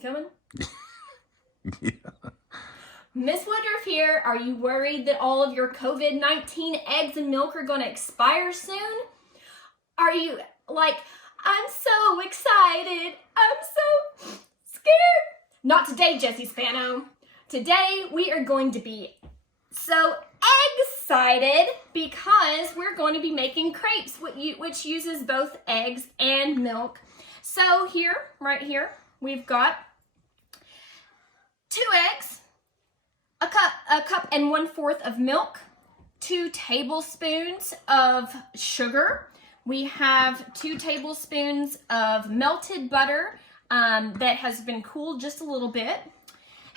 filming? Yeah. Miss Woodruff here. Are you worried that all of your COVID-19 eggs and milk are going to expire soon? Are you like, I'm so excited, I'm so scared? Not today, Jessie Spano. Today we are going to be so excited because we're going to be making crepes, which uses both eggs and milk. So here, right here, we've got 2 eggs, a cup and 1/4 of milk, 2 tablespoons of sugar. We have 2 tablespoons of melted butter that has been cooled just a little bit.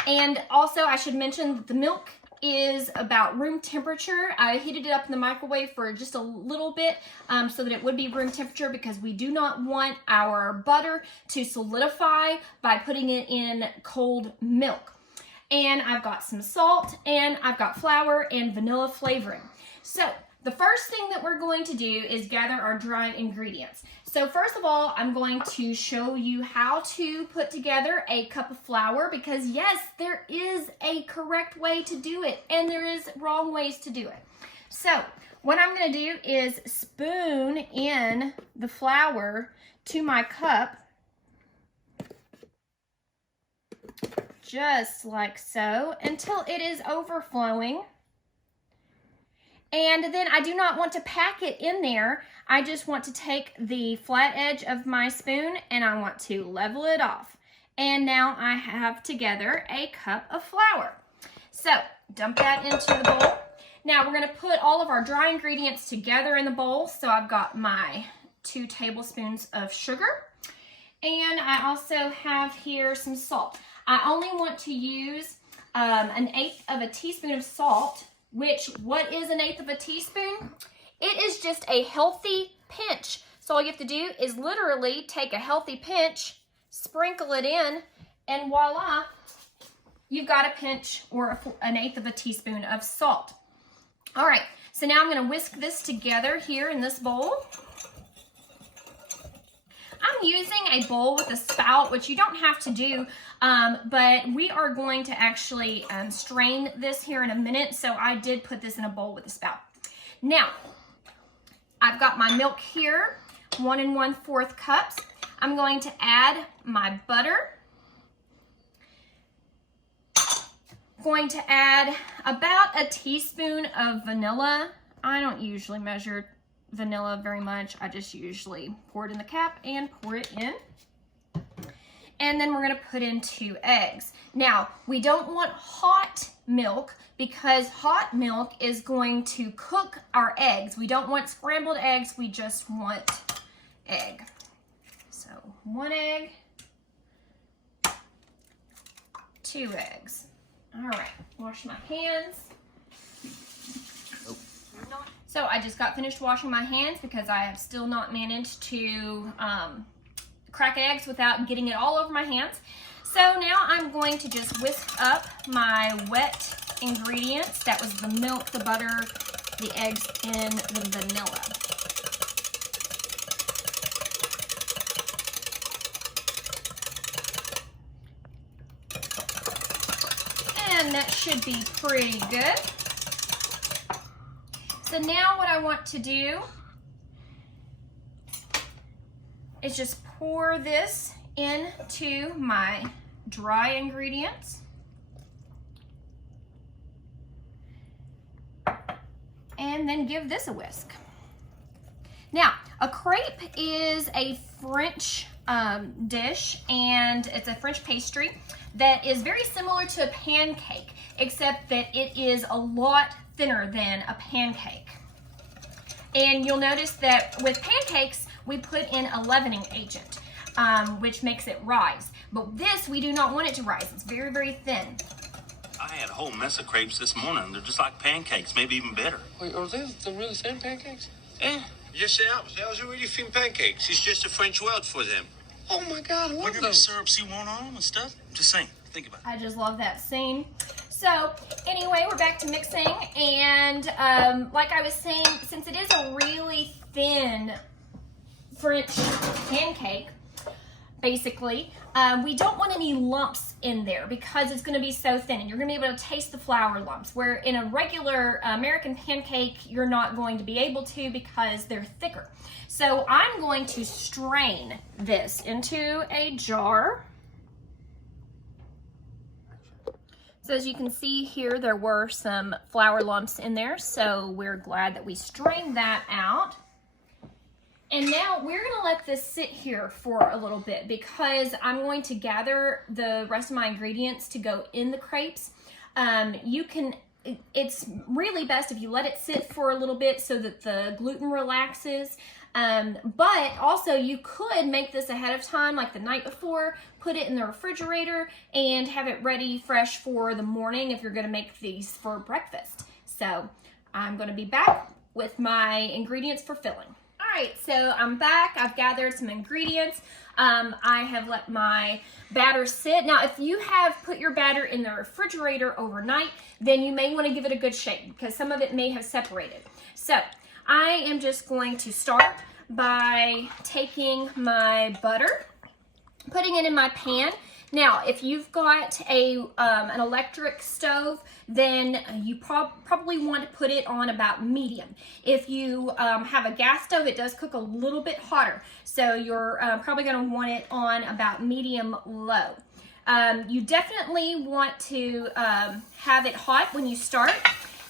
And also I should mention that the milk is about room temperature. I heated it up in the microwave for just a little bit so that it would be room temperature because we do not want our butter to solidify by putting it in cold milk. And I've got some salt and I've got flour and vanilla flavoring. So the first thing that we're going to do is gather our dry ingredients. So first of all, I'm going to show you how to put together a cup of flour because yes, there is a correct way to do it and there is wrong ways to do it. So what I'm going to do is spoon in the flour to my cup, just like so, until it is overflowing. And then I do not want to pack it in there. I just want to take the flat edge of my spoon and I want to level it off. And now I have together a cup of flour. So dump that into the bowl. Now we're going to put all of our dry ingredients together in the bowl. So I've got my 2 tablespoons of sugar. And I also have here some salt. I only want to use 1/8 of a teaspoon of salt. Which, what is 1/8 of a teaspoon? It is just a healthy pinch. So all you have to do is literally take a healthy pinch, sprinkle it in, and voila, you've got a pinch or 1/8 of a teaspoon of salt. All right, so now I'm gonna whisk this together here in this bowl. I'm using a bowl with a spout, which you don't have to do, but we are going to actually strain this here in a minute. So I did put this in a bowl with a spout. Now, I've got my milk here, 1 1/4 cups. I'm going to add my butter. Going to add about a teaspoon of vanilla. I don't usually measure vanilla very much. I just usually pour it in the cap and pour it in. And then we're going to put in 2 eggs. Now, we don't want hot milk because hot milk is going to cook our eggs. We don't want scrambled eggs. We just want egg. So 1 egg, 2 eggs. All right, wash my hands. So I just got finished washing my hands because I have still not managed to crack eggs without getting it all over my hands. So now I'm going to just whisk up my wet ingredients. That was the milk, the butter, the eggs, and the vanilla. And that should be pretty good. So now what I want to do is just pour this into my dry ingredients. And then give this a whisk. Now, a crepe is a French dish, and it's a French pastry that is very similar to a pancake, except that it is a lot thinner than a pancake. And you'll notice that with pancakes, we put in a leavening agent, which makes it rise. But this, we do not want it to rise. It's very, very thin. I had a whole mess of crepes this morning. They're just like pancakes, maybe even better. Wait, are they the really thin pancakes? Eh? Yes, they are. Those are really thin pancakes. It's just a French word for them. Oh my God, I love Look at the those. syrups you want on them and stuff. Just saying, think about it. I just love that scene. So anyway, we're back to mixing, and like I was saying, since it is a really thin French pancake, basically. We don't want any lumps in there because it's going to be so thin, and you're going to be able to taste the flour lumps, where in a regular American pancake, you're not going to be able to because they're thicker. So I'm going to strain this into a jar. So as you can see here, there were some flour lumps in there, so we're glad that we strained that out. And now we're gonna let this sit here for a little bit because I'm going to gather the rest of my ingredients to go in the crepes. It's really best if you let it sit for a little bit so that the gluten relaxes. But also you could make this ahead of time, like the night before, put it in the refrigerator and have it ready fresh for the morning if you're gonna make these for breakfast. So I'm gonna be back with my ingredients for filling. All right, so I'm back. I've gathered some ingredients. I have let my batter sit. Now, if you have put your batter in the refrigerator overnight, then you may want to give it a good shake because some of it may have separated. So I am just going to start by taking my butter, putting it in my pan. Now, if you've got an electric stove, then you probably want to put it on about medium. If you have a gas stove, it does cook a little bit hotter. So you're probably going to want it on about medium low. You definitely want to have it hot when you start.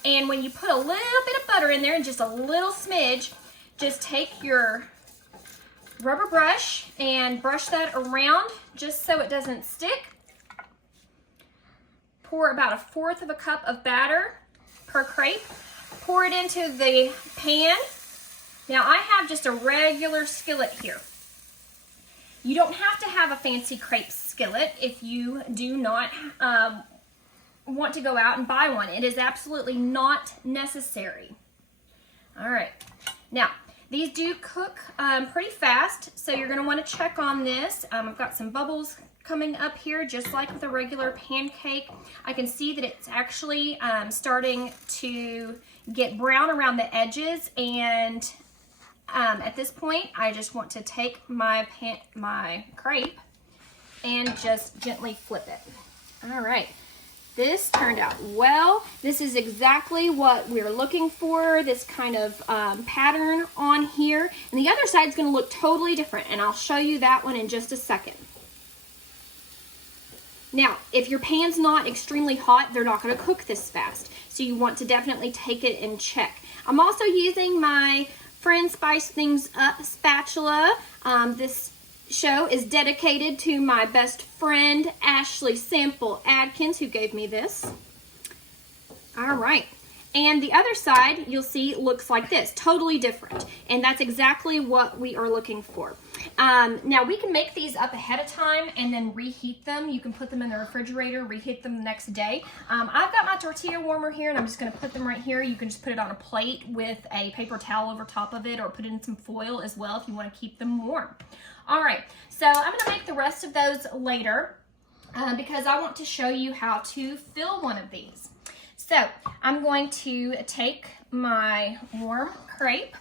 And when you put a little bit of butter in there and just a little smidge, just take your rubber brush and brush that around just so it doesn't stick. Pour about 1/4 of a cup of batter per crepe. Pour it into the pan. Now I have just a regular skillet here. You don't have to have a fancy crepe skillet if you do not want to go out and buy one. It is absolutely not necessary. All right, now these do cook pretty fast, so you're gonna wanna check on this. I've got some bubbles coming up here, just like with a regular pancake. I can see that it's actually starting to get brown around the edges, and at this point, I just want to take my crepe and just gently flip it. All right. This turned out well. This is exactly what we're looking for, this kind of pattern on here. And the other side is going to look totally different, and I'll show you that one in just a second. Now, if your pan's not extremely hot, they're not going to cook this fast. So you want to definitely take it in check. I'm also using my Friend Spice Things Up spatula. This show is dedicated to my best friend Ashley Sample Adkins, who gave me this. All right, and the other side you'll see looks like this, totally different, and that's exactly what we are looking for. Now we can make these up ahead of time and then reheat them. You can put them in the refrigerator, reheat them the next day. I've got my tortilla warmer here, and I'm just going to put them right here. You can just put it on a plate with a paper towel over top of it, or put it in some foil as well if you want to keep them warm. All right, so I'm going to make the rest of those later because I want to show you how to fill one of these. So I'm going to take my warm crepe,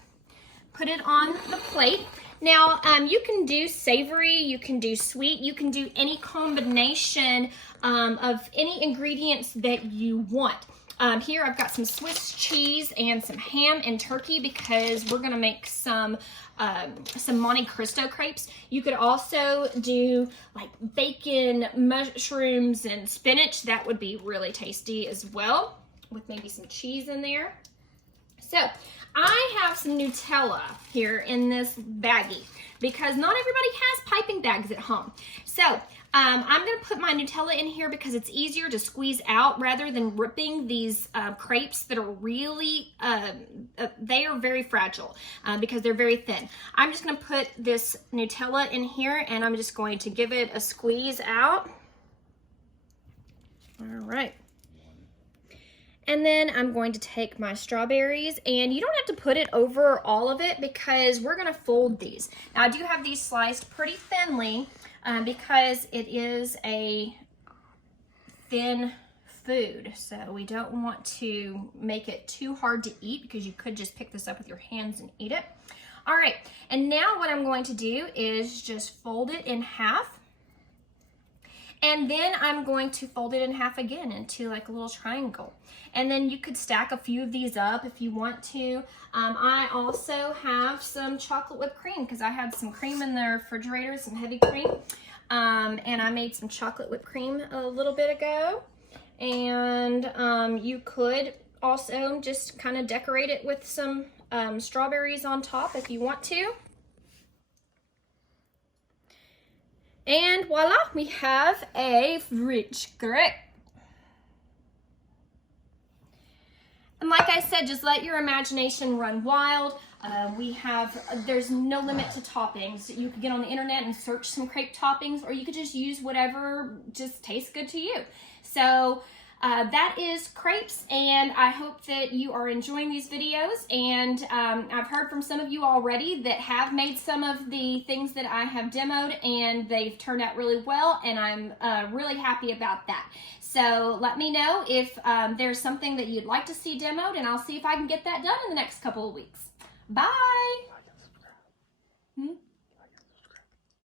put it on the plate. Now, you can do savory, you can do sweet, you can do any combination of any ingredients that you want. Here I've got some Swiss cheese and some ham and turkey because we're gonna make some Monte Cristo crepes. You could also do like bacon, mushrooms, and spinach. That would be really tasty as well, with maybe some cheese in there. So I have some Nutella here in this baggie because not everybody has piping bags at home. So I'm going to put my Nutella in here because it's easier to squeeze out rather than ripping these crepes that are really, they are very fragile because they're very thin. I'm just going to put this Nutella in here, and I'm just going to give it a squeeze out. All right. And then I'm going to take my strawberries, and you don't have to put it over all of it because we're going to fold these. Now I do have these sliced pretty thinly because it is a thin food, so we don't want to make it too hard to eat because you could just pick this up with your hands and eat it. All right, and now what I'm going to do is just fold it in half. And then I'm going to fold it in half again into like a little triangle. And then you could stack a few of these up if you want to. I also have some chocolate whipped cream because I had some cream in the refrigerator, some heavy cream. And I made some chocolate whipped cream a little bit ago. And you could also just kind of decorate it with some strawberries on top if you want to. And voila, we have a rich crepe. And like I said, just let your imagination run wild. There's no limit to toppings. You could get on the internet and search some crepe toppings, or you could just use whatever just tastes good to you. So that is crepes, and I hope that you are enjoying these videos. And I've heard from some of you already that have made some of the things that I have demoed, and they've turned out really well, and I'm really happy about that. So let me know if there's something that you'd like to see demoed, and I'll see if I can get that done in the next couple of weeks. Bye!